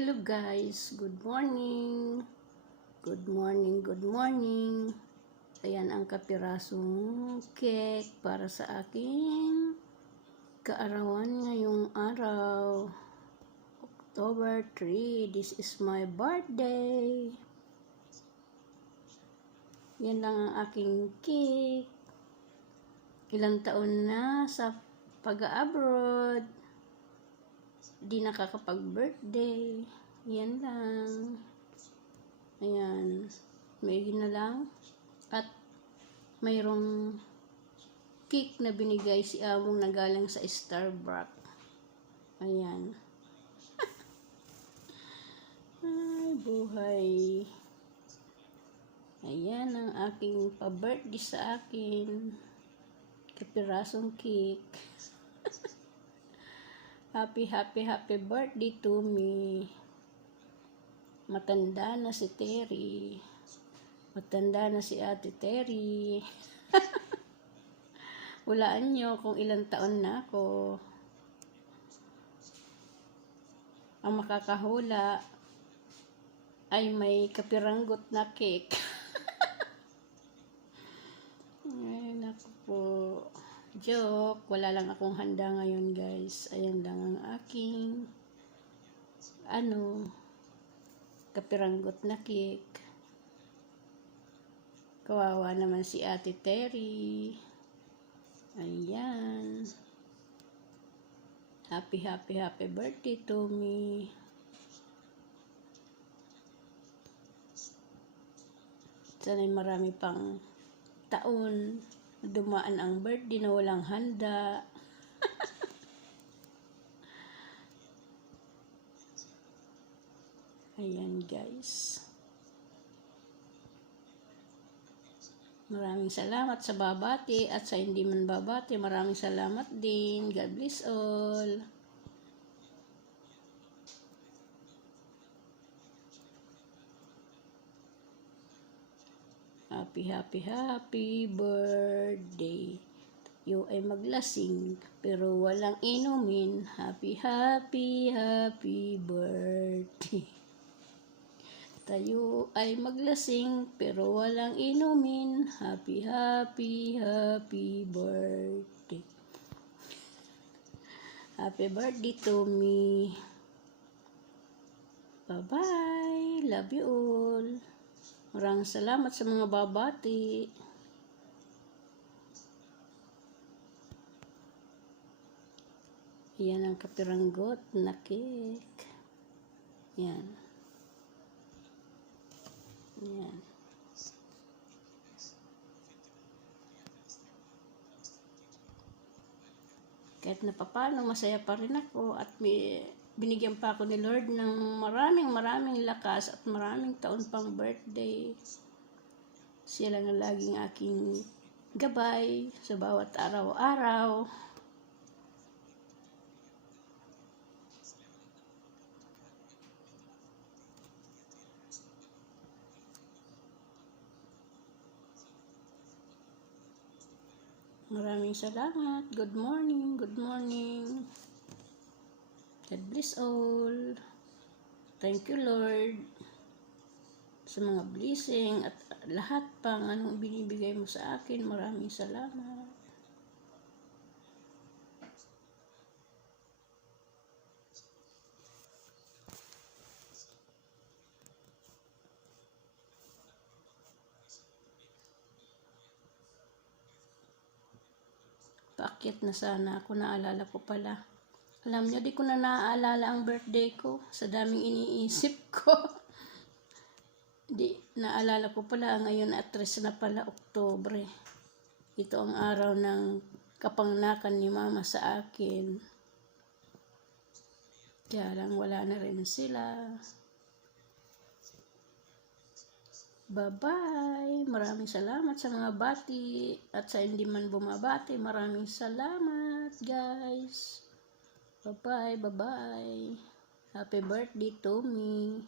Hello guys, good morning. Good morning, good morning. Ayan ang kapirasong cake para sa aking kaarawan ngayong araw. October 3, this is my birthday. Yan lang ang aking cake. Ilang taon na sa pag-abroad. Di nakakapag-birthday. Yan lang. Ayan. May na lang. At mayroong cake na binigay si among nagaling sa Starbucks. Ayan. Ay, buhay. Ayan ang aking pa-birthday sa akin. Kapirasong cake. Happy birthday to me. Matanda na si Terry. Matanda na si Ate Terry. Hulaan nyo kung ilang taon na ako. Ang makakahula ay may kapiranggot na cake. Ay, naku po. Joke, wala lang akong handa ngayon guys. Ayan lang ang aking kapiranggot na cake. Kawawa naman si Ate Terry. Ayan. Happy birthday to me. Sana'y marami pang taon dumaan ang birthday na walang handa. Ayan guys. Maraming salamat sa babati at sa hindi man babati. Maraming salamat din. God bless all. Happy birthday. You ay maglasing pero walang inumin. Happy birthday. Tayo ay maglasing pero walang inumin. Happy birthday. Happy birthday to me. Bye-bye. Love you all. Maraming salamat sa mga babati. Yan ang kapiranggot na cake. Yan. Yan. Kahit na papano, masaya pa rin ako at binigyan pa ako ni Lord ng maraming lakas at maraming taon pang birthday. Siya lang ang laging aking gabay sa bawat araw-araw. Maraming salamat. Good morning. God bless all. Thank you Lord sa mga blessing at lahat pang anong binibigay mo sa akin. Maraming salamat. Paakyat na sana ako, naalala ko pala. Alam niyo, di ko na naaalala ang birthday ko sa daming iniisip ko. Di, naalala ko pala ngayon at 3 na pala Oktubre. Ito ang araw ng kapangnakan ni Mama sa akin. Kaya lang wala na rin sila. Bye-bye. Maraming salamat sa mga bati at sa hindi man bumabati. Maraming salamat guys. Bye-bye. Happy birthday to me.